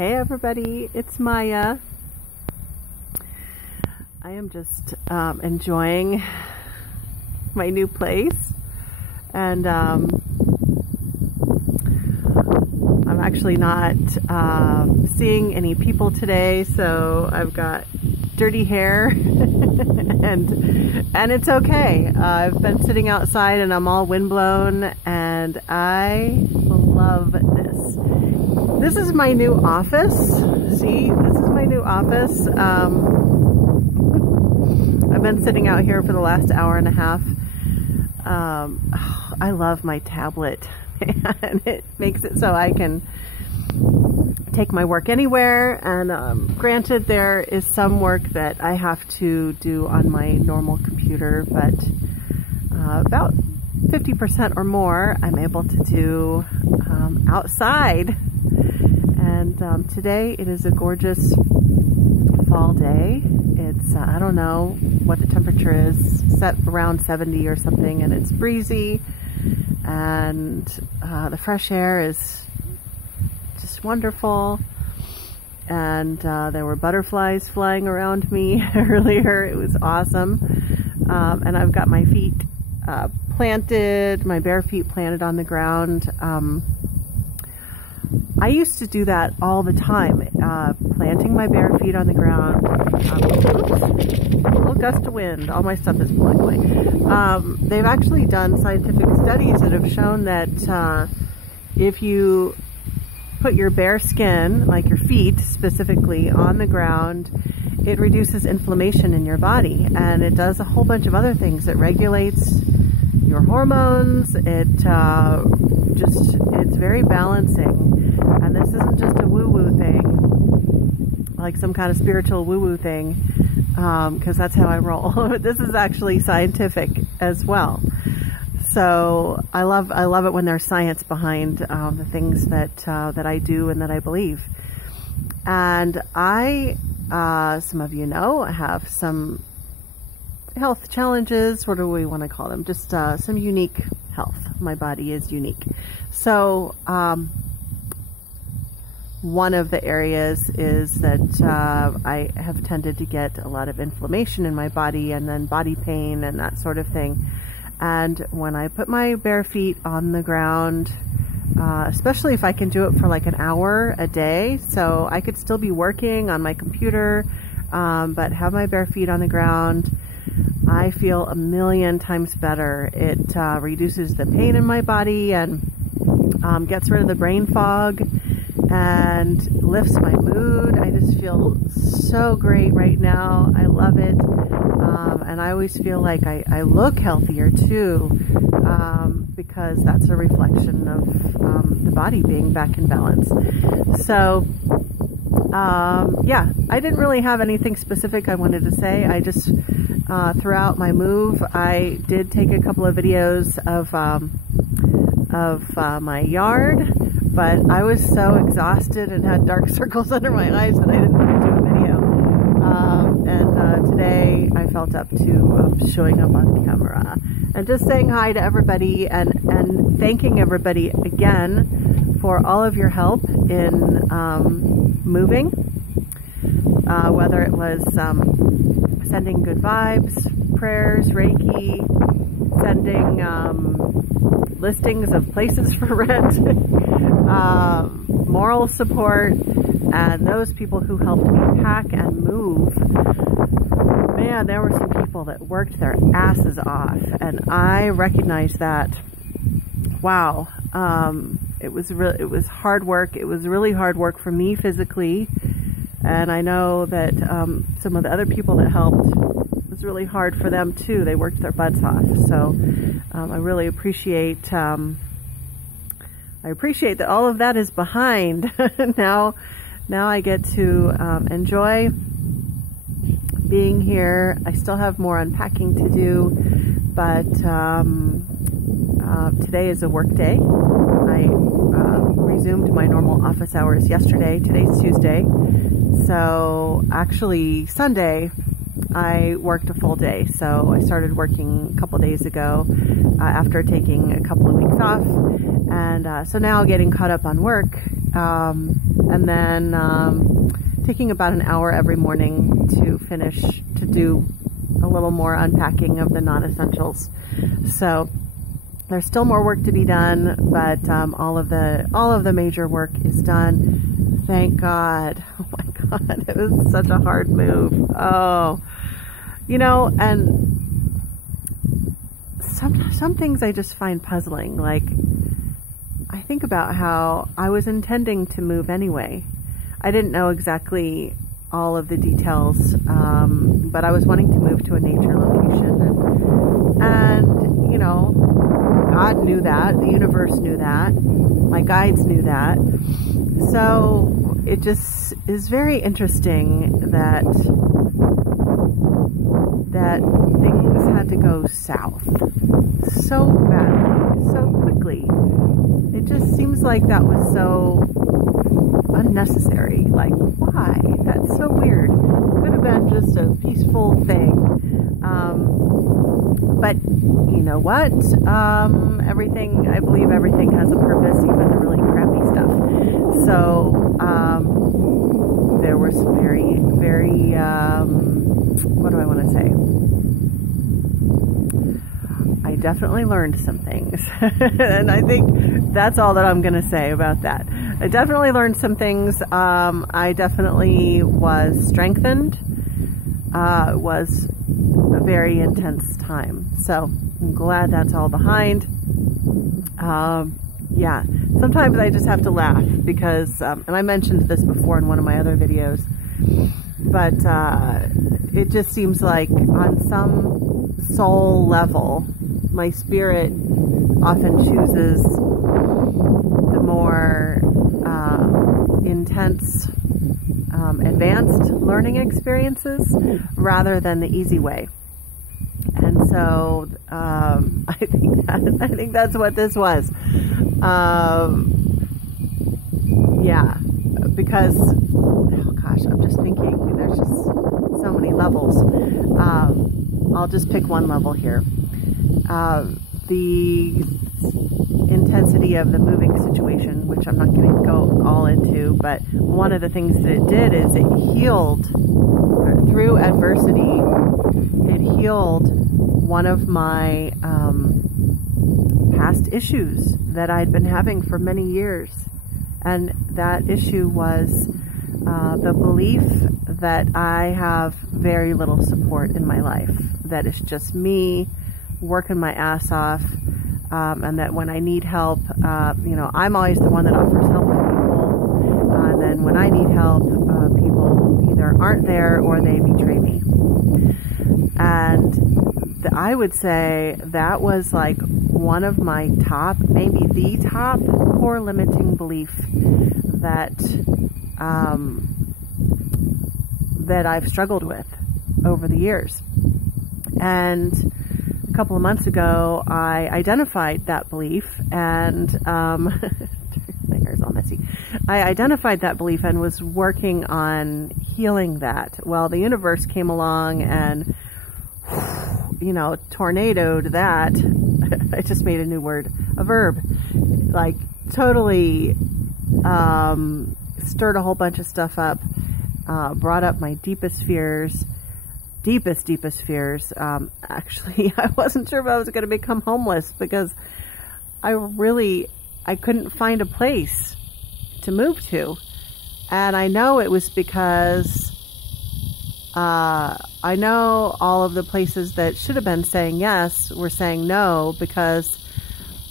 Hey everybody, it's Maya. I am just enjoying my new place, and I'm actually not seeing any people today, so I've got dirty hair and it's okay. I've been sitting outside and I'm all windblown, and I love this. This is my new office. See, this is my new office. I've been sitting out here for the last hour and a half. I love my tablet, and it makes it so I can take my work anywhere. And granted, there is some work that I have to do on my normal computer, but about 50% or more I'm able to do outside. And today it is a gorgeous fall day. It's I don't know what the temperature is, set around 70 or something, and it's breezy, and the fresh air is just wonderful. And there were butterflies flying around me earlier. It was awesome. And I've got my feet planted, my bare feet planted on the ground. I used to do that all the time, planting my bare feet on the ground. Oops, a little gust of wind, all my stuff is blowing away. They've actually done scientific studies that have shown that if you put your bare skin, like your feet specifically, on the ground, it reduces inflammation in your body, and it does a whole bunch of other things. It regulates your hormones. It's very balancing. And this isn't just a woo-woo thing, like some kind of spiritual woo-woo thing, because that's how I roll. This is actually scientific as well. So I love it when there's science behind the things that I do and that I believe. And I, some of you know, I have some health challenges. What do we want to call them? Just some unique health. My body is unique. So one of the areas is that I have tended to get a lot of inflammation in my body, and then body pain and that sort of thing. And when I put my bare feet on the ground, especially if I can do it for like an hour a day, so I could still be working on my computer, but have my bare feet on the ground, I feel a million times better. It reduces the pain in my body and gets rid of the brain fog and lifts my mood. I just feel so great right now. I love it. And I always feel like I look healthier too, because that's a reflection of the body being back in balance. So yeah, I didn't really have anything specific I wanted to say. I just throughout my move, I did take a couple of videos of my yard, but I was so exhausted and had dark circles under my eyes that I didn't want to do a video. And today I felt up to showing up on camera and just saying hi to everybody, and thanking everybody again for all of your help in moving, whether it was sending good vibes, prayers, Reiki, sending listings of places for rent, moral support, and those people who helped me pack and move. Man, there were some people that worked their asses off, and I recognize that. Wow, it was hard work. It was really hard work for me physically, and I know that some of the other people that helped, it was really hard for them too. They worked their butts off. So I really appreciate that all of that is behind. Now I get to enjoy being here. I still have more unpacking to do, but today is a work day. I resumed my normal office hours yesterday. Today's Tuesday. So actually Sunday I worked a full day. So I started working a couple days ago after taking a couple of weeks off. And so now getting caught up on work, and then taking about an hour every morning to do a little more unpacking of the non-essentials. So there's still more work to be done, but all of the major work is done. Thank God. Oh my God, it was such a hard move. Oh, and some things I just find puzzling. Like, I think about how I was intending to move anyway. I didn't know exactly all of the details, but I was wanting to move to a nature location, and God knew that, the universe knew that, my guides knew that. So it just is very interesting that things had to go south so badly, so quickly. It just seems like that was so unnecessary. Like, why? That's so weird. Could have been just a peaceful thing. But you know what? I believe everything has a purpose, even the really crappy stuff. So there were some very, very, what do I want to say? I definitely learned some things. And I think that's all that I'm going to say about that. I definitely learned some things. I definitely was strengthened. It was a very intense time. So I'm glad that's all behind. Yeah, sometimes I just have to laugh because, and I mentioned this before in one of my other videos, but it just seems like on some soul level, my spirit often chooses the more intense, advanced learning experiences rather than the easy way. And so I think that's what this was. Yeah, because oh gosh, I'm just thinking there's just so many levels. I'll just pick one level here. The intensity of the moving situation, which I'm not going to go all into, but one of the things that it did is it healed through adversity. It healed one of my past issues that I'd been having for many years. And that issue was the belief that I have very little support in my life, that it's just me working my ass off, and that when I need help, I'm always the one that offers help to people, and then when I need help, people either aren't there or they betray me. And I would say that was like one of my top, maybe the top core limiting belief that that I've struggled with over the years. And a couple of months ago, I identified that belief, and my hair's all messy. I identified that belief and was working on healing that. Well, the universe came along and, tornadoed that. I just made a new word, a verb, like totally stirred a whole bunch of stuff up, brought up my deepest fears. Actually, I wasn't sure if I was going to become homeless because I couldn't find a place to move to. And I know it was because I know all of the places that should have been saying yes were saying no, because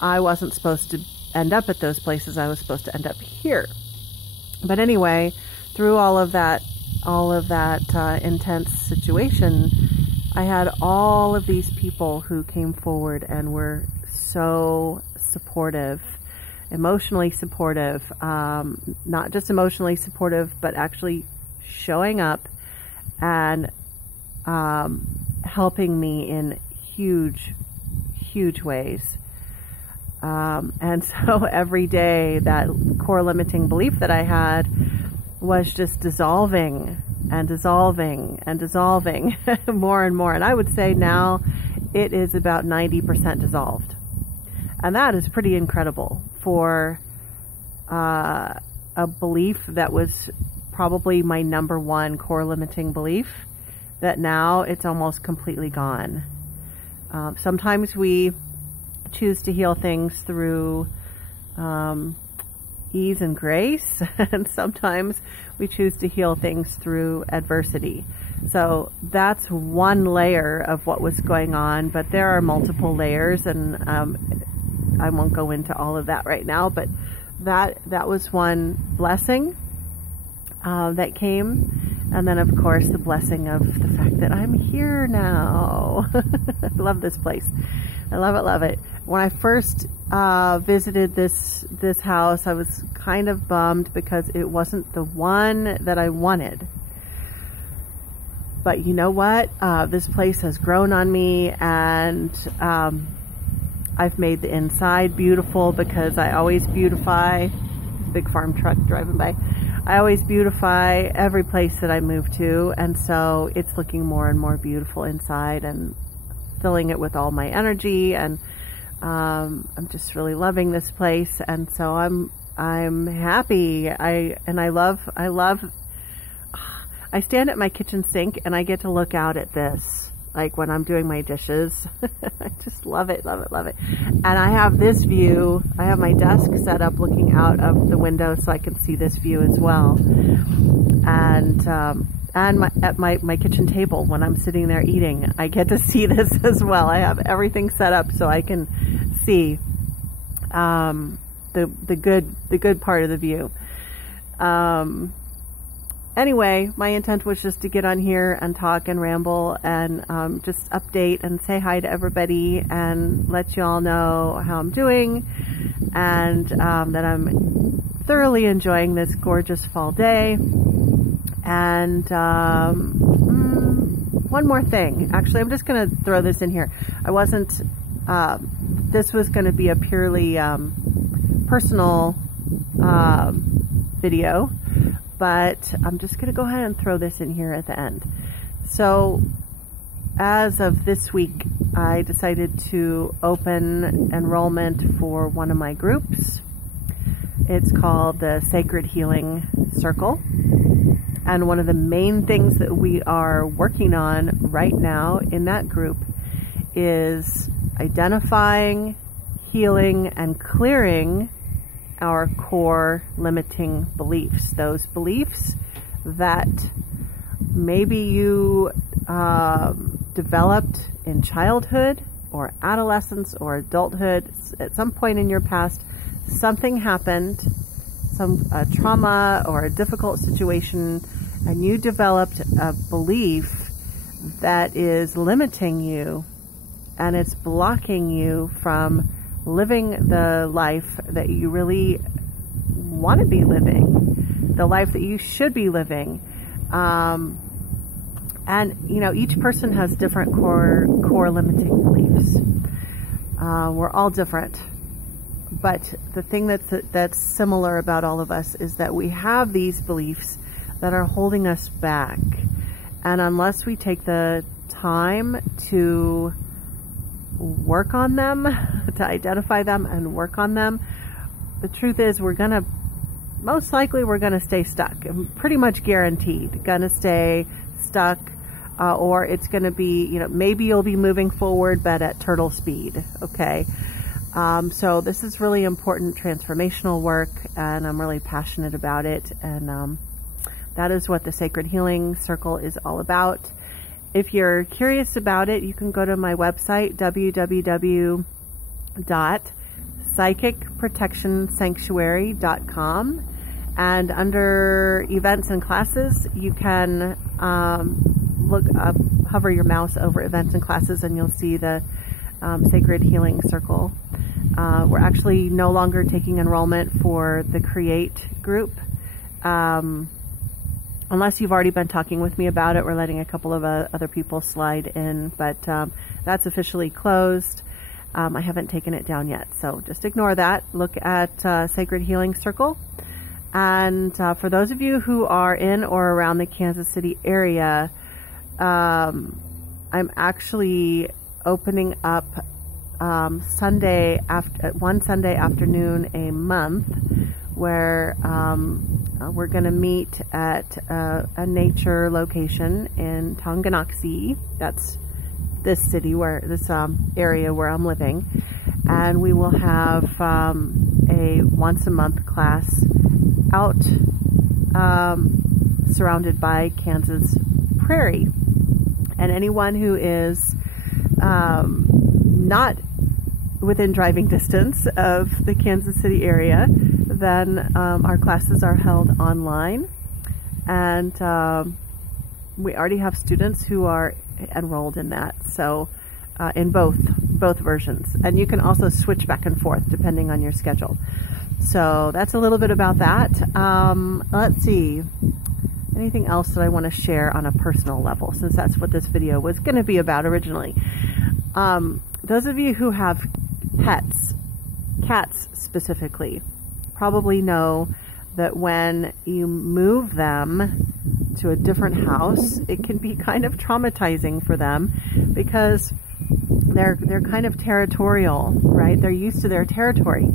I wasn't supposed to end up at those places. I was supposed to end up here. But anyway, through all of that intense situation, I had all of these people who came forward and were so supportive, emotionally supportive, not just emotionally supportive, but actually showing up and helping me in huge ways. And so every day, that core limiting belief that I had was just dissolving and dissolving and dissolving more and more. And I would say now it is about 90% dissolved. And that is pretty incredible for a belief that was probably my number one core limiting belief, that now it's almost completely gone. Sometimes we choose to heal things through ease and grace, and sometimes we choose to heal things through adversity. So that's one layer of what was going on, but there are multiple layers, and I won't go into all of that right now, but that was one blessing that came. And then, of course, the blessing of the fact that I'm here now. I love this place. I love it, love it. When I first visited this house, I was kind of bummed because it wasn't the one that I wanted. But you know what? This place has grown on me, and I've made the inside beautiful because I always beautify. Big farm truck driving by. I always beautify every place that I move to, and so it's looking more and more beautiful inside, and filling it with all my energy, and I'm just really loving this place, and so I'm happy. I stand at my kitchen sink and I get to look out at this, like when I'm doing my dishes. I just love it, love it, love it. And I have this view. I have my desk set up looking out of the window so I can see this view as well. And at my kitchen table, when I'm sitting there eating, I get to see this as well. I have everything set up so I can see the good part of the view. Anyway, my intent was just to get on here and talk and ramble and just update and say hi to everybody and let you all know how I'm doing, and that I'm thoroughly enjoying this gorgeous fall day. And one more thing. Actually, I'm just going to throw this in here. I wasn't, this was going to be a purely personal video, but I'm just going to go ahead and throw this in here at the end. So as of this week, I decided to open enrollment for one of my groups. It's called the Sacred Healing Circle. And one of the main things that we are working on right now in that group is identifying, healing, and clearing our core limiting beliefs. Those beliefs that maybe you developed in childhood or adolescence or adulthood. At some point in your past, something happened, some trauma or a difficult situation, and you developed a belief that is limiting you, and it's blocking you from living the life that you really want to be living, the life that you should be living. And you know, each person has different core limiting beliefs. We're all different, but the thing that's similar about all of us is that we have these beliefs that are holding us back, and unless we take the time to work on them, to identify them and work on them, the truth is most likely we're gonna stay stuck. I'm pretty much guaranteed gonna stay stuck, or it's gonna be, you know, maybe you'll be moving forward but at turtle speed. Okay, so this is really important transformational work, and I'm really passionate about it, and that is what the Sacred Healing Circle is all about. If you're curious about it, you can go to my website, www.psychicprotectionsanctuary.com, and under events and classes, you can hover your mouse over events and classes, and you'll see the Sacred Healing Circle. We're actually no longer taking enrollment for the Create group. Unless you've already been talking with me about it, we're letting a couple of other people slide in, but that's officially closed. I haven't taken it down yet, so just ignore that. Look at Sacred Healing Circle. And for those of you who are in or around the Kansas City area, I'm actually opening up one Sunday afternoon a month where we're going to meet at a nature location in Tonganoxie. That's this city, this area where I'm living. And we will have a once-a-month class out surrounded by Kansas prairie. And anyone who is not within driving distance of the Kansas City area, then our classes are held online. And we already have students who are enrolled in that, so in both versions. And you can also switch back and forth depending on your schedule. So that's a little bit about that. Let's see, anything else that I want to share on a personal level, since that's what this video was going to be about originally. Those of you who have pets, cats specifically, probably know that when you move them to a different house, it can be kind of traumatizing for them, because they're kind of territorial, right? They're used to their territory.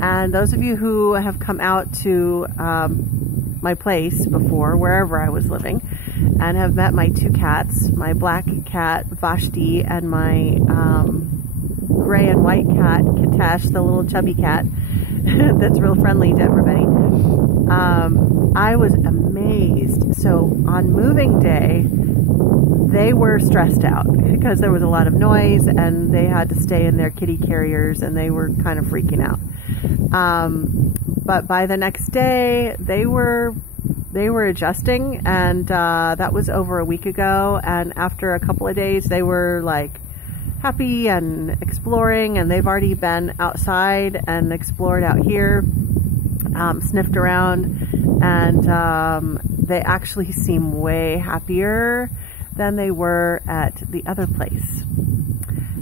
And those of you who have come out to my place before, wherever I was living, and have met my two cats, my black cat Vashti and my gray and white cat Kitesh, the little chubby cat that's real friendly to everybody, I was amazed. So on moving day, they were stressed out because there was a lot of noise and they had to stay in their kitty carriers, and they were kind of freaking out. But by the next day, they were adjusting, and that was over a week ago. And after a couple of days, they were like happy and exploring, and they've already been outside and explored out here, sniffed around, and they actually seem way happier than they were at the other place.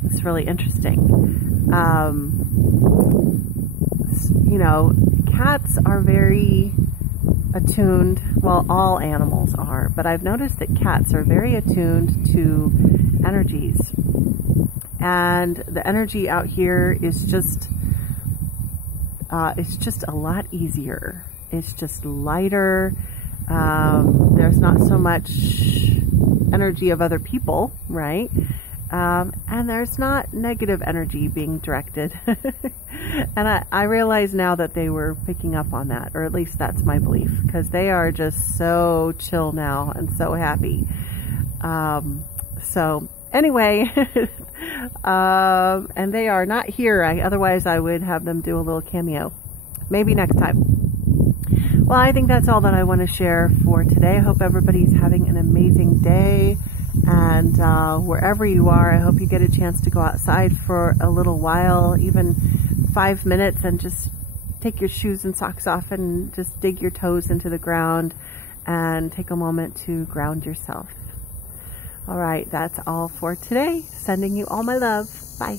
It's really interesting. You know, cats are very attuned, well, all animals are, but I've noticed that cats are very attuned to energies. And the energy out here is just, it's just a lot easier. It's just lighter. There's not so much energy of other people, right? And there's not negative energy being directed. And I realize now that they were picking up on that, or at least that's my belief, because they are just so chill now and so happy. So anyway, and they are not here. Otherwise I would have them do a little cameo. Maybe next time. Well, I think that's all that I want to share for today. I hope everybody's having an amazing day. And wherever you are, I hope you get a chance to go outside for a little while, even 5 minutes, and just take your shoes and socks off and just dig your toes into the ground and take a moment to ground yourself. All right, that's all for today. Sending you all my love. Bye.